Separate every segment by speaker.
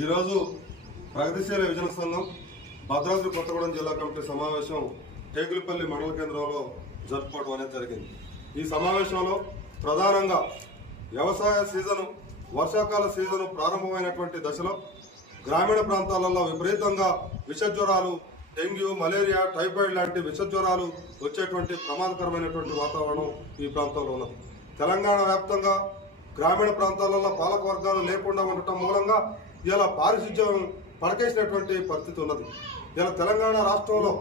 Speaker 1: ఈరోజు ప్రగతిశీల విజన సంఘం భద్రాద్రి కొత్తగూడెం జిల్లా కమిటీ సమావేశం టేకులపల్లి మండల కేంద్రంలో జరుపుకోవడం అనేది జరిగింది. ఈ సమావేశంలో ప్రధానంగా వ్యవసాయ సీజను వర్షాకాల సీజను ప్రారంభమైనటువంటి దశలో గ్రామీణ ప్రాంతాలలో విపరీతంగా విష జ్వరాలు డెంగ్యూ మలేరియా టైఫాయిడ్ లాంటి విష జ్వరాలు వచ్చేటువంటి ప్రమాదకరమైనటువంటి వాతావరణం ఈ ప్రాంతంలో ఉన్నది. తెలంగాణ వ్యాప్తంగా గ్రామీణ ప్రాంతాలలో పాలక వర్గాలు లేకుండా ఉండటం మూలంగా ఇలా పారిశుధ్యం పడకేసినటువంటి పరిస్థితి ఉన్నది. ఇలా తెలంగాణ రాష్ట్రంలో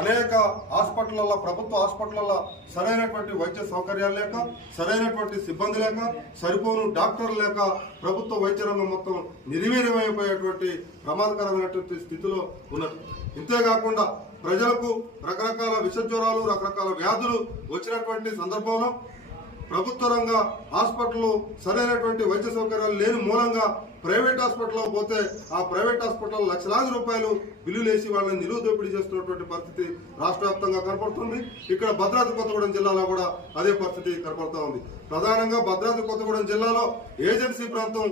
Speaker 1: అనేక హాస్పిటల్ల ప్రభుత్వ హాస్పిటల్లో సరైనటువంటి వైద్య సౌకర్యాలు లేక సరైనటువంటి సిబ్బంది లేక సరిపోను డాక్టర్లు లేక ప్రభుత్వ వైద్య రంగం మొత్తం నిర్వీర్యమైపోయేటువంటి ప్రమాదకరమైనటువంటి స్థితిలో ఉన్నది. ఇంతేకాకుండా ప్రజలకు రకరకాల విష జ్వరాలు రకరకాల వ్యాధులు వచ్చినటువంటి సందర్భంలో ప్రభుత్వ రంగ హాస్పిటల్ సరైనటువంటి వైద్య సౌకర్యాలు లేని మూలంగా ప్రైవేట్ హాస్పిటల్లో పోతే ఆ ప్రైవేట్ హాస్పిటల్ లక్షలాది రూపాయలు బిల్లులేసి వాళ్ళని నిలువ దోపిడీ చేస్తున్నటువంటి పరిస్థితి రాష్ట్ర వ్యాప్తంగా కనపడుతుంది. ఇక్కడ భద్రాద్రి కొత్తగూడెం జిల్లాలో కూడా అదే పరిస్థితి కనపడుతూ ఉంది. ప్రధానంగా భద్రాద్రి కొత్తగూడెం జిల్లాలో ఏజెన్సీ ప్రాంతం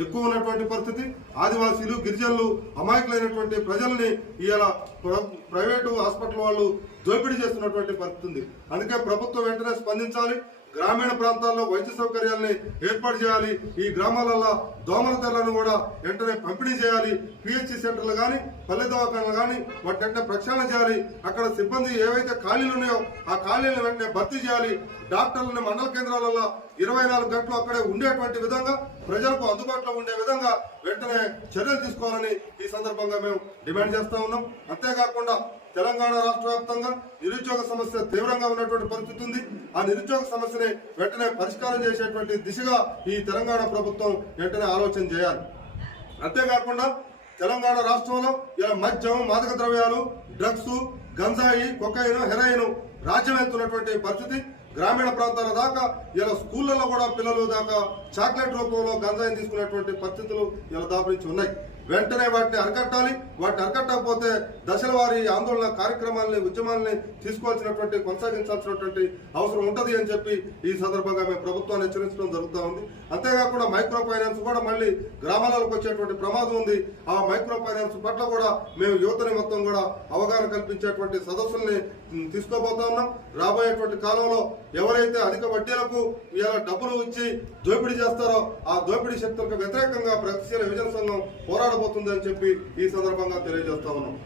Speaker 1: ఎక్కువ ఉన్నటువంటి పరిస్థితి. ఆదివాసీలు గిరిజనులు అమాయకులైనటువంటి ప్రజల్ని ఇలా ప్ర- ప్రైవేటు హాస్పిటల్ వాళ్ళు దోపిడీ చేస్తున్నటువంటి పరిస్థితి ఉంది అందుకే ప్రభుత్వం వెంటనే స్పందించాలి. గ్రామీణ ప్రాంతాల్లో వైద్య సౌకర్యాల్ని ఏర్పాటు చేయాలి. ఈ గ్రామాలలో దోమల తెరలను కూడా వెంటనే పంపిణీ చేయాలి. పిహెచ్సి సెంటర్లు కానీ పల్లె దవాఖానలు కానీ వాటి వెంటనే ప్రక్షాళన చేయాలి. అక్కడ సిబ్బంది ఏవైతే ఖాళీలు ఉన్నాయో ఆ ఖాళీలను వెంటనే భర్తీ చేయాలి. డాక్టర్లను మండల కేంద్రాలలో ఇరవై నాలుగు గంటలు అక్కడే ఉండేటువంటి విధంగా ప్రజలకు అందుబాటులో ఉండే విధంగా వెంటనే చర్యలు తీసుకోవాలని ఈ సందర్భంగా మేము డిమాండ్ చేస్తా ఉన్నాం. అంతేకాకుండా తెలంగాణ రాష్ట్ర వ్యాప్తంగా నిరుద్యోగ సమస్య తీవ్రంగా ఉన్నటువంటి పరిస్థితి ఉంది. ఆ నిరుద్యోగ సమస్యని వెంటనే పరిష్కారం చేసేటువంటి దిశగా ఈ తెలంగాణ ప్రభుత్వం వెంటనే ఆలోచన చేయాలి. అంతేకాకుండా తెలంగాణ రాష్ట్రంలో ఇలా మద్యం మాదక ద్రవ్యాలు డ్రగ్స్ గంజాయి కొకైను హెరాయిన్ రాజ్యం వెళ్తున్నటువంటి పరిస్థితి. గ్రామీణ ప్రాంతాల దాకా ఇలా స్కూళ్ళలో కూడా పిల్లలు దాకా చాక్లెట్ రూపంలో గంజాయిని తీసుకునేటువంటి పరిస్థితులు ఇలా దాపరించి ఉన్నాయి. వెంటనే వాటిని అరికట్టాలి. వాటిని అరికట్టకపోతే దశల వారి ఆందోళన కార్యక్రమాలని ఉద్యమాలని తీసుకోవాల్సినటువంటి కొనసాగించాల్సినటువంటి అవసరం ఉంటుంది అని చెప్పి ఈ సందర్భంగా మేము ప్రభుత్వాన్ని హెచ్చరించడం జరుగుతూ ఉంది. అంతేకాకుండా మైక్రో ఫైనాన్స్ కూడా మళ్ళీ గ్రామాలకు వచ్చేటువంటి ప్రమాదం ఉంది. ఆ మైక్రో ఫైనాన్స్ పట్ల కూడా మేము యువతని మొత్తం కూడా అవగాహన కల్పించేటువంటి సదస్సుల్ని తీసుకోబోతా ఉన్నాం. రాబోయేటువంటి కాలంలో ఎవరైతే అధిక వడ్డీలకు ఇలా డబ్బులు ఇచ్చి దోపిడీ చేస్తారో ఆ దోపిడీ శక్తులకు వ్యతిరేకంగా ప్రగతిశీల విజన సంఘం పోరాడబోతుందని చెప్పి ఈ సందర్భంగా తెలియజేస్తా ఉన్నాం.